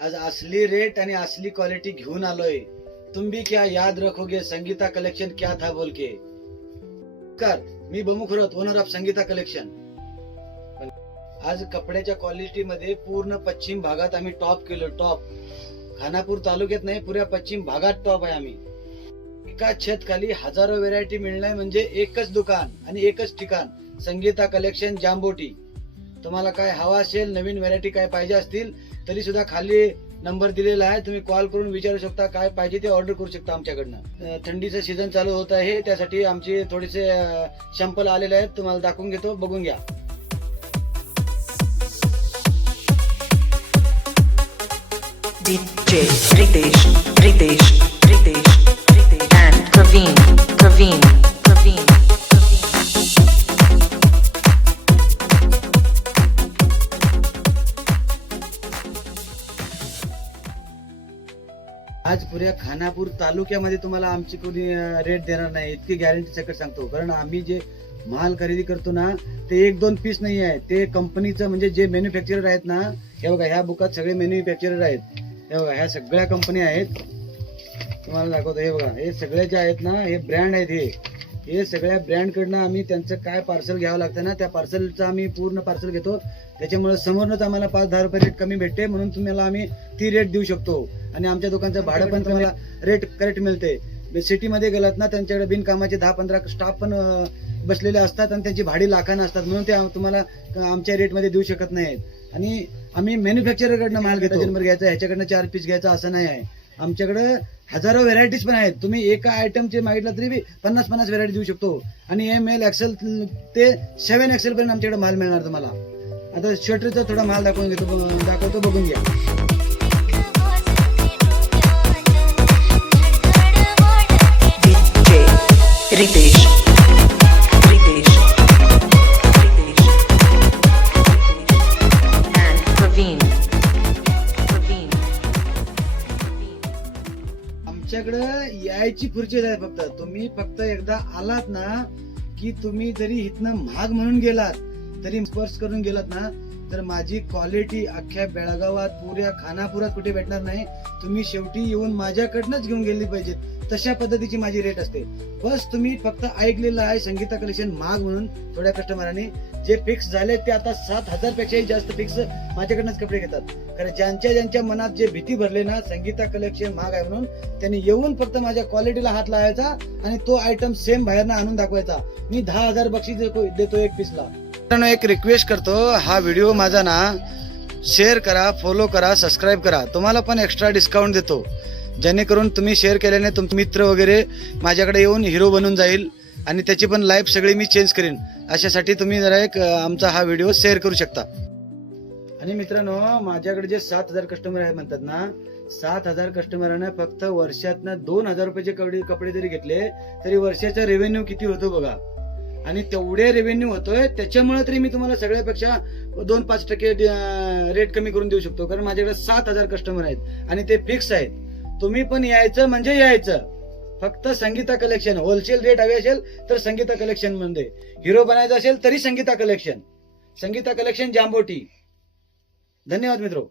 आज असली रेट आणि असली क्वालिटी घेऊन आलोय. तुम भी क्या याद रखोगे संगीता कलेक्शन क्या था बोल के. कर मी बमुखरत ओनर ऑफ संगीता कलेक्शन. आज कपड्याच्या क्वालिटी मध्ये पूर्ण पश्चिम भागात आम्ही टॉप केलो. टॉप खानापूर तालुक्यात नाही, पुऱ्या पश्चिम भागात टॉप आहे आम्ही. एका छत खाली हजारो व्हेरायटी मिळणार म्हणजे एकच दुकान आणि एकच ठिकाण, संगीता कलेक्शन जांबोटी. तुम्हाला काय हवा असेल, नवीन व्हेरायटी काय पाहिजे असतील तरी सुद्धा खाली नंबर दिलेला आहे, तुम्ही कॉल करून विचारू शकता. काय पाहिजे ते ऑर्डर करू शकता आमच्याकडनं. थंडीचं सीझन चालू होत आहे, त्यासाठी आमचे थोडेसे सॅम्पल आलेले आहेत, तुम्हाला दाखवून घेतो, बघून घ्या. DJ Ritesh and Praveen. आज पुऱ्या खानापूर तालुक्यामध्ये तुम्हाला आमची कोणी रेट देणार नाही, इतकी गॅरंटी सकट सांगतो. कारण आम्ही जे माल खरेदी करतो ना, ते 1-2 पीस नाही आहे, ते कंपनीचं म्हणजे जे मॅन्युफॅक्चरर आहेत ना, हे बघा ह्या बुकात सगळे मॅन्युफॅक्चरर आहेत. हे बघा ह्या सगळ्या कंपन्या आहेत, तुम्हाला दाखवतो. हे बघा हे सगळे जे आहेत ना, हे ब्रँड आहेत. हे सगळ्या ब्रँड कडनं आम्ही त्यांचं काय पार्सल घ्यावं लागतं ना, त्या पार्सलचं आम्ही पूर्ण पार्सल घेतो. त्याच्यामुळे समोरनच आम्हाला 5-10 रुपये रेट कमी भेटते, म्हणून तुम्हाला आम्ही ती रेट देऊ शकतो. आणि आमच्या दुकानचं भाडं पण तुम्हाला रेट करेक्ट मिळते. सिटीमध्ये गेलात ना, त्यांच्याकडे बिनकामाचे 10-15 स्टाफ पण बसलेले असतात आणि त्यांची भाडी लाखानं असतात, म्हणून ते तुम्हाला आमच्या रेटमध्ये देऊ शकत नाहीत. आणि आम्ही मॅन्युफॅक्चररकडनं माल घेतो. जनवर घ्यायचा, ह्याच्याकडनं 4 पीस घ्यायचा असं नाही आहे. आमच्याकडे हजारो व्हेरायटीज पण आहेत. तुम्ही एका आयटमचे मागितलं तरी 50-50 व्हेरायटी देऊ शकतो. आणि ML XL ते 7 XL पर्यंत आमच्याकडे माल मिळणार तुम्हाला. आता शर्टचा थोडा माल दाखवतो, बघून घ्या. DJ Ritesh and Praveen. आमच्याकडे यायची खुर्ची आहे. तुम्ही फक्त एकदा आलात ना, की तुम्ही जरी इथनं महाग म्हणून गेलात तरी स्पर्श करून गेलात ना, तर माझी क्वालिटी अख्ख्या बेळगावात पुऱ्या खानापुरात कुठे भेटणार नाही. तुम्ही शेवटी येऊन माझ्याकडनंच घेऊन गेली पाहिजेत, तशा पद्धतीची माझी रेट असते. बस तुम्ही फक्त ऐकलेलं आहे संगीता कलेक्शन महाग म्हणून. थोड्या कस्टमरांनी जे फिक्स झाले ते आता 7,000 पेक्षाही जास्त फिक्स माझ्याकडनंच कपडे घेतात. कारण ज्यांच्या मनात जे भीती भरले ना संगीता कलेक्शन महाग आहे म्हणून, त्यांनी येऊन फक्त माझ्या क्वालिटीला हात लावायचा आणि तो आयटम सेम बाहेरनं आणून दाखवायचा. मी 10,000 बक्षीस देतो एक पीसला. एक रिक्वेस्ट करतो, हा व्हिडिओ माझा ना शेअर करा, फॉलो करा, सबस्क्राईब करा. तुम्हाला पण एक्स्ट्रा डिस्काउंट देतो, जेणेकरून तुम्ही शेअर केल्याने तुमचे मित्र वगैरे माझ्याकडे येऊन हिरो बनून जाईल आणि त्याची पण लाईफ सगळी मी चेंज करीन. अशासाठी तुम्ही जरा एक आमचा हा व्हिडिओ शेअर करू शकता. आणि मित्रांनो, माझ्याकडे जे 7,000 कस्टमर आहे म्हणतात ना, 7,000 कस्टमरांना फक्त वर्षातनं 2,000 रुपयाचे कपडे जरी घेतले तरी वर्षाचा रेव्हेन्यू किती होतो बघा. आणि तेवढे रेव्हेन्यू होतोय, त्याच्यामुळे तरी मी तुम्हाला सगळ्यापेक्षा 2-5% रेट कमी करून देऊ शकतो. कारण माझ्याकडे 7,000 कस्टमर आहेत आणि ते फिक्स आहेत. तुम्ही पण यायचं म्हणजे यायचं. फक्त संगीता कलेक्शन. होलसेल रेट हवे असेल तर संगीता कलेक्शन मध्ये, हिरो बनायचं असेल तरी संगीता कलेक्शन जांबोटी. धन्यवाद मित्रो.